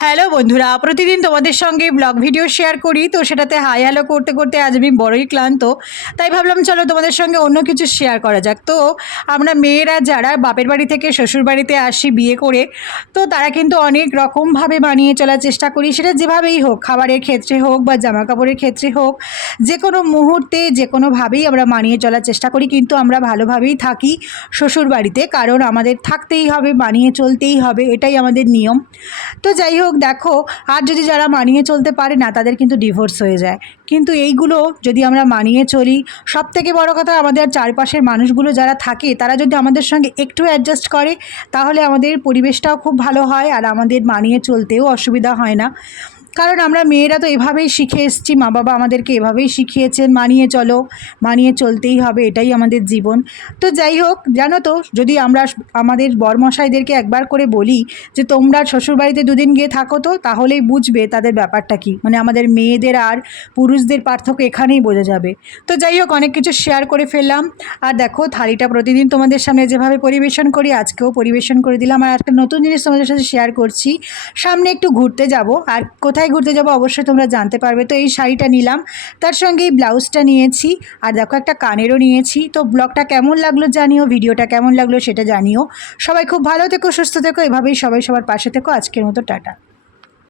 Hello বন্ধুরা, প্রতিদিন তোমাদের সঙ্গে ব্লগ ভিডিও শেয়ার করি, তো সেটাতে হাই হ্যালো করতে করতে আজ আমি বড়ই ক্লান্ত। তাই ভাবলাম চলো তোমাদের সঙ্গে অন্য কিছু শেয়ার করা যাক। তো আমরা মেয়েরা যারা বাপের বাড়ি থেকে শ্বশুর বাড়িতে আসি বিয়ে করে, তো তারা কিন্তু অনেক রকমভাবে মানিয়ে চলার চেষ্টা করি, সেটা যেভাবেই হোক, খাবারের ক্ষেত্রে হোক বা জামা কাপড়ের ক্ষেত্রে হোক, যে কোনো মুহূর্তে যে কোনোভাবেই আমরা মানিয়ে চলার চেষ্টা করি। কিন্তু আমরা ভালোভাবেই থাকি শ্বশুর বাড়িতে, কারণ আমাদের থাকতেই হবে, মানিয়ে চলতেই হবে, এটাই আমাদের নিয়ম। তো যাই হোক, দেখো, আর যদি যারা মানিয়ে চলতে পারে না তাদের কিন্তু ডিভোর্স হয়ে যায়। কিন্তু এইগুলো যদি আমরা মানিয়ে চলি, সবথেকে বড় কথা আমাদের চারপাশের মানুষগুলো যারা থাকে তারা যদি আমাদের সঙ্গে একটু অ্যাডজাস্ট করে, তাহলে আমাদের পরিবেশটাও খুব ভালো হয় আর আমাদের মানিয়ে চলতেও অসুবিধা হয় না। কারণ আমরা মেয়েরা তো এভাবেই শিখে এসেছি, মা বাবা আমাদেরকে এভাবেই শিখিয়েছেন, মানিয়ে চলো, মানিয়ে চলতেই হবে, এটাই আমাদের জীবন। তো যাই হোক, জানো তো, যদি আমরা আমাদের বরমশাইদেরকে একবার করে বলি যে তোমরা শ্বশুরবাড়িতে দুদিন গিয়ে থাকো, তো তাহলেই বুঝবে তাদের ব্যাপারটা কী, মানে আমাদের মেয়েদের আর পুরুষদের পার্থক্য এখানেই বোঝা যাবে। তো যাই হোক, অনেক কিছু শেয়ার করে ফেললাম। আর দেখো, থালিটা প্রতিদিন তোমাদের সামনে যেভাবে পরিবেশন করি আজকেও পরিবেশন করে দিলাম। আর একটা নতুন জিনিস তোমাদের সাথে শেয়ার করছি, সামনে একটু ঘুরতে যাব, আর কোথায় ঘুরতে যাব অবশ্যই তোমরা জানতে পারবে। তো এই শাড়িটা নিলাম, তার সঙ্গে এই ব্লাউজটা নিয়েছি, আর দেখো একটা কানেরও নিয়েছি। তো ব্লগটা কেমন লাগলো জানিও, ভিডিওটা কেমন লাগলো সেটা জানিও। সবাই খুব ভালো থেকো, সুস্থ থেকো, এভাবেই সবাই সবার পাশে থেকো। আজকের মতো টাটা।